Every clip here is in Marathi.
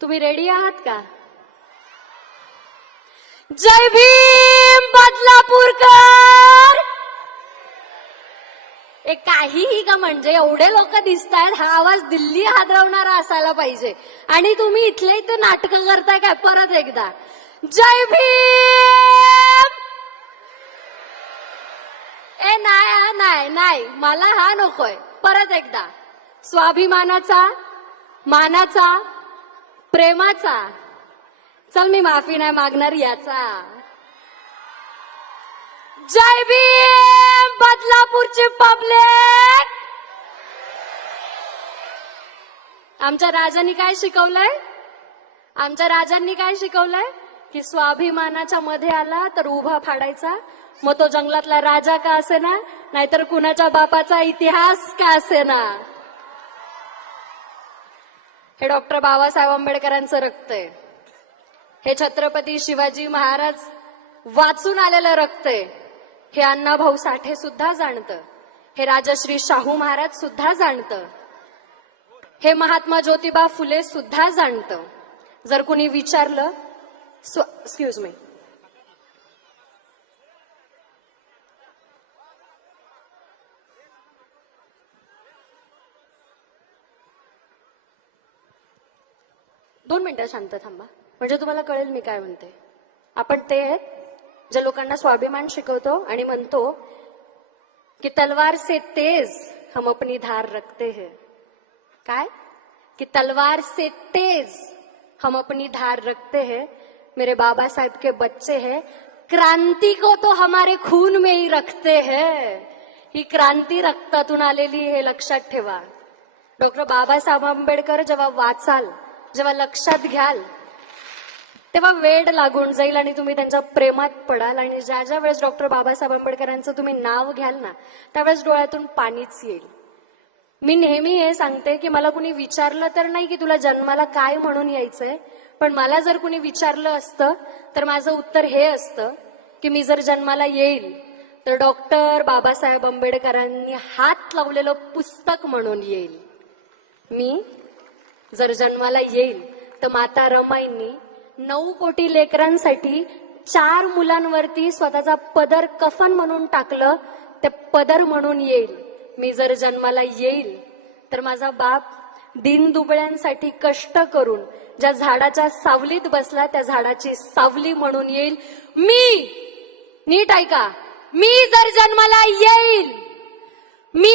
तुम्ही रेडी आहात का? जय भीम बदलापूरकर. एक काहीही का म्हणजे एवढे लोक दिसतायत, हा आवाज दिल्ली हादरवणारा असायला पाहिजे. आणि तुम्ही इथले इथे नाटकं करताय काय? परत एकदा जय भीम. ए नाही नाही, मला हा नकोय. परत एकदा स्वाभिमानाचा, मानाचा, प्रेमाचा. चल मी माफी नाही मागणार याचा. जय भीम बदलापूरची पब्लिक. आमच्या राजांनी काय शिकवलंय? आमच्या राजांनी काय शिकवलंय? की स्वाभिमानाच्या मध्ये आला तर उभा फाडायचा, मग तो जंगलातला राजा का असेना, नाहीतर कुणाच्या बापाचा इतिहास का असेना. हे डॉक्टर बाबासाहेब आंबेडकरांचं रक्त आहे. हे छत्रपती शिवाजी महाराज वाचून आलेलं रक्त आहे. हे अण्णाभाऊ साठे सुद्धा जाणतं. हे राजश्री शाहू महाराज सुद्धा जाणतं. हे महात्मा ज्योतिबा फुले सुद्धा जाणतं. जर कुणी विचारलं, एक्सक्यूज मी, दोन मिनिटं शांत थांबा, म्हणजे तुम्हाला कळेल मी काय म्हणते. आपण ते आहेत ज्या लोकांना स्वाभिमान शिकवतो आणि म्हणतो की तलवार से तेज हम अपनी धार रखते हैं. काय? कि तलवार से तेज हम अपनी धार रखते हैं. मेरे बाबा साहेब के बच्चे हैं, क्रांती को तो हमारे खून में ही रखते हैं. ही क्रांती रक्तातून आलेली, हे लक्षात ठेवा. डॉक्टर बाबासाहेब आंबेडकर जेव्हा वाचाल, जेव्हा लक्षात घ्याल, तेव्हा वेड लागून जाईल आणि तुम्ही त्यांच्या प्रेमात पडाल. आणि ज्या ज्या वेळेस डॉक्टर बाबासाहेब आंबेडकरांचं तुम्ही नाव घ्याल ना, त्यावेळेस डोळ्यातून पाणीच येईल. मी नेहमी हे सांगते की मला कुणी विचारलं तर नाही की तुला जन्माला काय म्हणून यायचंय, पण मला जर कुणी विचारलं असतं तर माझं उत्तर हे असतं की मी जर जन्माला येईल तर डॉक्टर बाबासाहेब आंबेडकरांनी हात लावलेलं पुस्तक म्हणून येईल. मी जर जन्माला येईल तर माता रमाईंनी 9 कोटी लेकरांसाठी 4 मुलांवरती स्वतःचा पदर कफन म्हणून टाकलं, ते पदर म्हणून येईल. मी जर जन्माला येईल तर माझा बाप दीनदुबळ्यांसाठी कष्ट करून ज्या झाडाच्या सावलीत बसला, त्या झाडाची सावली म्हणून येईल. मी, नीट ऐका, मी जर जन्माला येईल, मी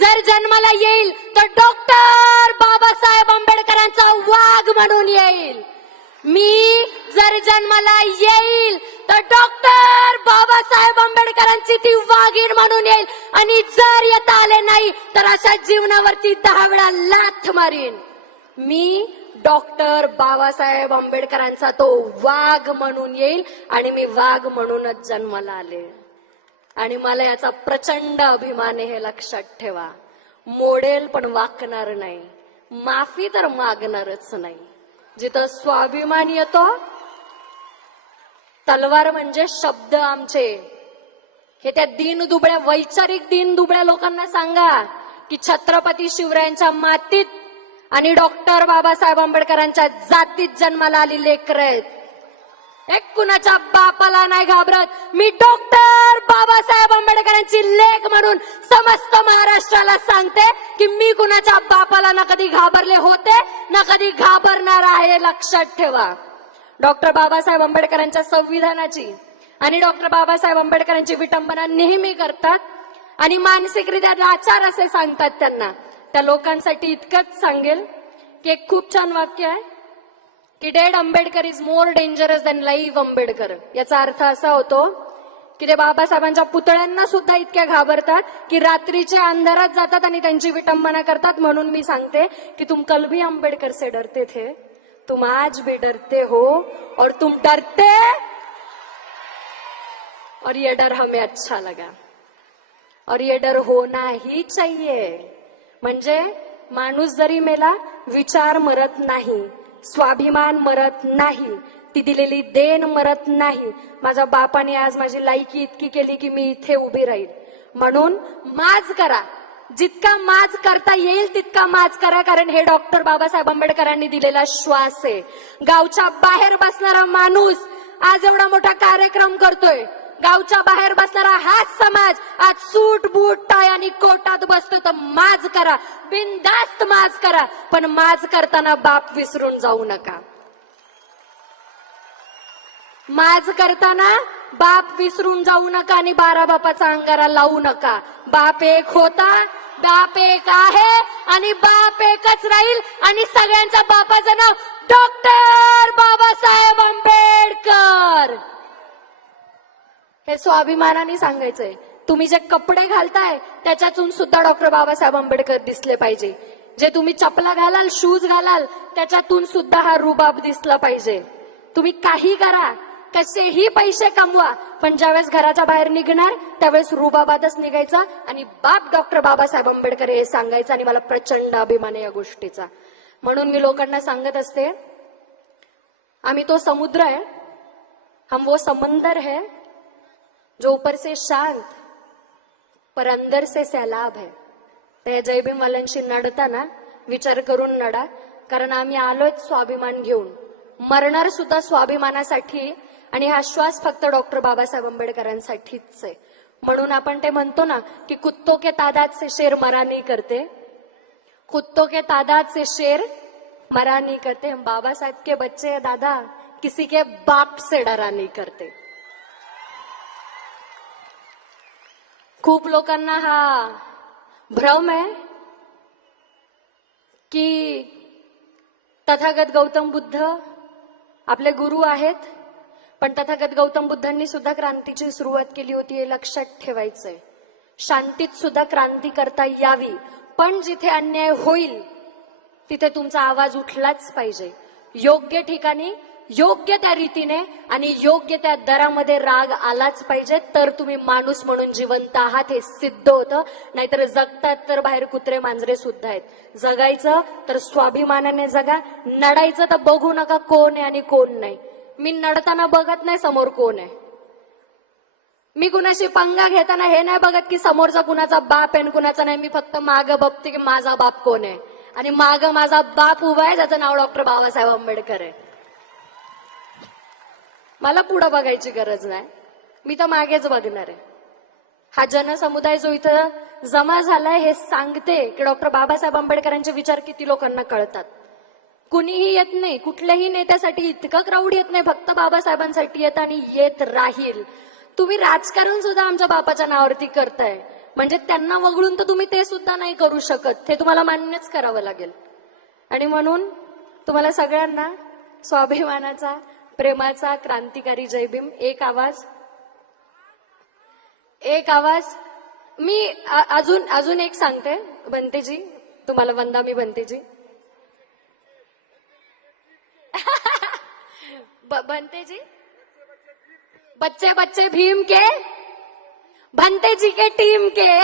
जर जन्माला येईल तर डॉक्टर बाबासाहेब आंबेडकरांचा वाघ म्हणून येईल. मी जर जन्माला येईल तर डॉक्टर बाबासाहेब आंबेडकरांची ती वाघीण म्हणून येईल. आणि जर येता आले नाही तर अशा जीवनावरती 10 वेळा लाथ मारीन. मी डॉक्टर बाबासाहेब आंबेडकरांचा तो वाघ म्हणून येईल आणि मी वाघ म्हणूनच जन्माला आले. आणि मला याचा प्रचंड अभिमान आहे, हे लक्षात ठेवा. मोडेल पण वाकणार नाही, माफी तर मागणारच नाही. जिथं स्वाभिमान येतो, तलवार म्हणजे शब्द आमचे. हे त्या दीनदुबळ्या, वैचारिक दीनदुबळ्या लोकांना सांगा की छत्रपती शिवरायांच्या मातीत आणि डॉक्टर बाबासाहेब आंबेडकरांच्या जातीत जन्माला आली लेकरं आहेत. एक कुणाच्या बापाला नाही घाबरत. मी डॉक्टर बाबासाहेब आंबेडकरांची लेक म्हणून समस्त महाराष्ट्राला सांगते की मी कुणाच्या बापाला ना कधी घाबरले होते ना कधी घाबरणार आहे, लक्षात ठेवा. डॉक्टर बाबासाहेब आंबेडकरांच्या संविधानाची आणि डॉक्टर बाबासाहेब आंबेडकरांची विटंबना नेहमी करतात आणि मानसिकरित्या लाचार असे सांगतात त्यांना. त्या लोकांसाठी इतकंच सांगेल की एक खूप छान वाक्य आहे की dead Ambedkar is more dangerous than live Ambedkar. याचा अर्थ असा होतो की ते बाबासाहेबांच्या पुतळ्यांना सुद्धा इतक्या घाबरतात की रात्रीच्या अंधारात जातात आणि त्यांची विटंबना करतात. म्हणून मी सांगते की तुम कल भी आंबेडकर से डरते थे, तुम आज भी डरते हो, और तुम डरते, और ये डर हमें अच्छा लगा, और ये डर होना ही चाहिए. म्हणजे माणूस जरी मेला, विचार मरत नाही, स्वाभिमान मरत नाही, ती दिलेली देण मरत नाही. माझ्या बापाने आज माझी लायकी इतकी केली की मी इथे उभी राहील. म्हणून माज करा, जितका माज करता येईल तितका माज करा, कारण हे डॉक्टर बाबासाहेब आंबेडकरांनी दिलेला श्वास आहे. गावच्या बाहेर बसणारा माणूस आज एवढा मोठा कार्यक्रम करतोय. गावच्या बाहेर बसणारा हाच समाज आज सूट बूट टाय आणि कोटात बसतो. तर माज करा, बिनधास्त माज करा, पण माज करताना बाप विसरून जाऊ नका. माज करताना बाप विसरून जाऊ नका आणि 12 बापाचा अंगारा लावू नका. बाप एक होता, बाप एक आहे आणि बाप एकच राहील. आणि सगळ्यांचा बापाचं नाव डॉक्टर बाबासाहेब आंबेडकर. हे स्वाभिमानाने सांगायचंय. तुम्ही जे कपडे घालताय त्याच्यातून सुद्धा डॉक्टर बाबासाहेब आंबेडकर दिसले पाहिजे. जे तुम्ही चपला घालाल, शूज घालाल, त्याच्यातून सुद्धा हा रुबाब दिसला पाहिजे. तुम्ही काही करा, कसेही पैसे कमवा, पण ज्यावेळेस घराच्या बाहेर निघणार त्यावेळेस रुबाबातच निघायचा आणि बाप डॉक्टर बाबासाहेब आंबेडकर हे सांगायचं. आणि मला प्रचंड अभिमान आहे या गोष्टीचा. म्हणून मी लोकांना सांगत असते, आम्ही तो समुद्र है, हम वो समंदर है जो ऊपर से शांत पर अंदर से सैलाब है. त्या जय भीमवाल्यांशी नडताना विचार करून नडा, कारण आम्ही आलोय स्वाभिमान घेऊन, मरणार सुद्धा स्वाभिमानासाठी. आणि हा श्वास फक्त डॉक्टर बाबासाहेब आंबेडकरांसाठीच आहे. म्हणून आपण ते म्हणतो ना की कुत्तों के तादाद से शेर मरा नहीं करते, कुत्तों के तादाद से शेर मरा नहीं करते. हम बाबा साहेब के बच्चे हैं दादा, किसी के बाप से डरा नहीं करते. खूप लोकांना हा भ्रम आहे की तथागत गौतम बुद्ध आपले गुरु आहेत, पण तथागत गौतम बुद्धांनी सुद्धा क्रांतीची सुरुवात केली होती, हे लक्षात ठेवायचंय. शांतीत सुद्धा क्रांती करता यावी, पण जिथे अन्याय होईल तिथे तुमचा आवाज उठलाच पाहिजे. योग्य ठिकाणी, योग्य त्या रीतीने आणि योग्य त्या दरामध्ये राग आलाच पाहिजे. तर तुम्ही माणूस म्हणून जिवंत आहात हे सिद्ध होतं. नाहीतर जगतात तर बाहेर कुत्रे मांजरे सुद्धा आहेत. जगायचं तर स्वाभिमानाने जगा, नडायचं तर बघू नका कोण आहे आणि कोण नाही. मी नडताना बघत नाही समोर कोण आहे. मी कुणाशी पंगा घेताना हे नाही बघत की समोरचा कुणाचा बाप आहे आणि कुणाचा नाही. मी फक्त माग बघते की माझा बाप कोण आहे. आणि माग माझा बाप उभा आहे ज्याचं नाव डॉक्टर बाबासाहेब आंबेडकर आहे. मला पुढे बघायची गरज नाही, मी तर मागेच बघणार आहे. हा जनसमुदाय जो इथं जमा झालाय हे सांगते की डॉक्टर बाबासाहेब आंबेडकरांचे विचार किती लोकांना कळतात. कुणीही येत नाही, कुठल्याही नेत्यासाठी इतकं क्राऊड येत नाही, फक्त बाबासाहेबांसाठी येत आणि येत राहील. तुम्ही राजकारण सुद्धा आमच्या बापाच्या नावावरती करताय, म्हणजे त्यांना वगळून तर तुम्ही ते सुद्धा नाही करू शकत. हे तुम्हाला मान्यच करावं लागेल. आणि म्हणून तुम्हाला सगळ्यांना स्वाभिमानाचा, प्रेमाचा, क्रांतिकारी जय भीम. एक आवाज, एक आवाज. मी अजून एक सांगते. बनतेजी, तुम्हाला वंदा मी बनतेजी. बनतेजी, बच्चे बच्चे भीम के, बनतेजी के टीम के.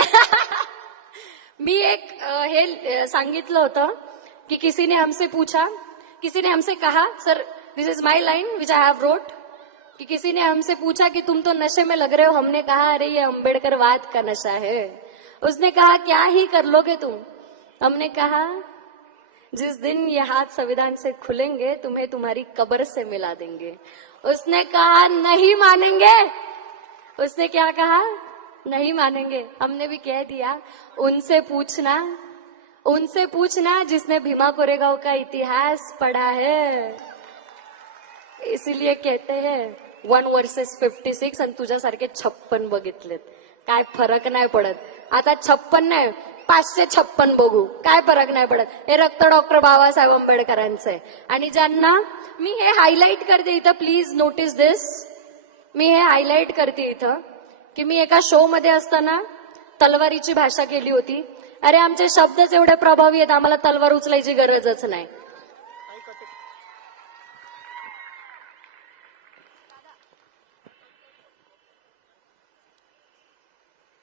मी एक हे सांगितलं होतं की किसी ने हमसे कहा, sir this is my line which I have रोट, कि किसी ने हमसे पूछा कि तुम तो नशे में लग रहे हो. हमने कहा अरे ये अम्बेडकरवाद का नशा है. उसने कहा क्या ही कर लोगे तुम. हमने कहा जिस दिन ये हाथ संविधान से खुलेंगे तुम्हें तुम्हारी कब्र से मिला देंगे. उसने कहा नहीं मानेंगे. उसने क्या कहा, नहीं मानेंगे. हमने भी कह दिया उनसे पूछना जिसने भीमा कोरेगांव का इतिहास पढ़ा है. इसीलिए कहते हैं 1 वर्सेस 56 आणि तुझ्यासारखे 56 बघितलेत. काय फरक नाही पडत. आता 56 नाही 556 बघू, काय फरक नाही पडत. हे रक्त डॉक्टर बाबासाहेब आंबेडकरांचं आहे. आणि ज्यांना मी हे हायलाइट करते इथं, प्लीज नोटीस दिस. मी हे हायलाइट करते इथं की मी एका शो मध्ये असताना तलवारीची भाषा केली होती. अरे आमचे शब्दच एवढे प्रभावी आहेत, आम्हाला तलवार उचलायची गरजच नाही.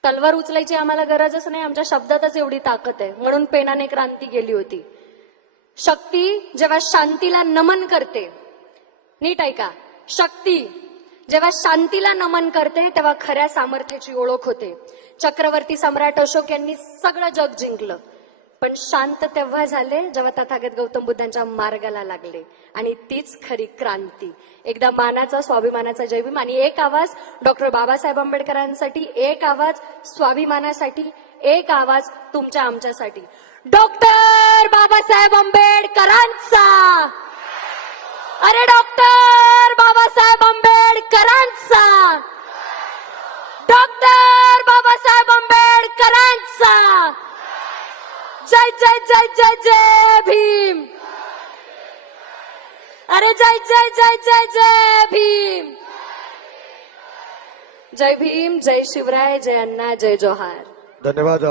तलवार उचलायची आम्हाला गरजच नाही, आमच्या शब्दातच एवढी ताकद आहे. म्हणून पेनाने क्रांती केली होती. शक्ती जेव्हा शांतीला नमन करते, नीट ऐका, शक्ती जेव्हा शांतीला नमन करते तेव्हा खऱ्या सामर्थ्याची ओळख होते. चक्रवर्ती सम्राट अशोक यांनी सगळं जग जिंकलं, पण शांत तेव्हा झाले जेव्हा तथागत गौतम बुद्धांच्या मार्गाला लागले. आणि तीच खरी क्रांती. एकदा मानाचा, स्वाभिमानाचा जय भीम. आणि एक आवाज डॉक्टर बाबासाहेब आंबेडकरांसाठी, एक आवाज स्वाभिमानासाठी, एक आवाज तुमच्या आमच्यासाठी. डॉक्टर बाबासाहेब आंबेडकरांचा. अरे डॉक्टर बाबासाहेब आंबेडकरांचा. डॉक्टर बाबासाहेब आंबेडकरांचा. जय जय जय जय जय भीम. अरे जय जय जय जय जय भीम. जय भीम, जय शिवराय, जय अण्णा, जय जोहार. धन्यवाद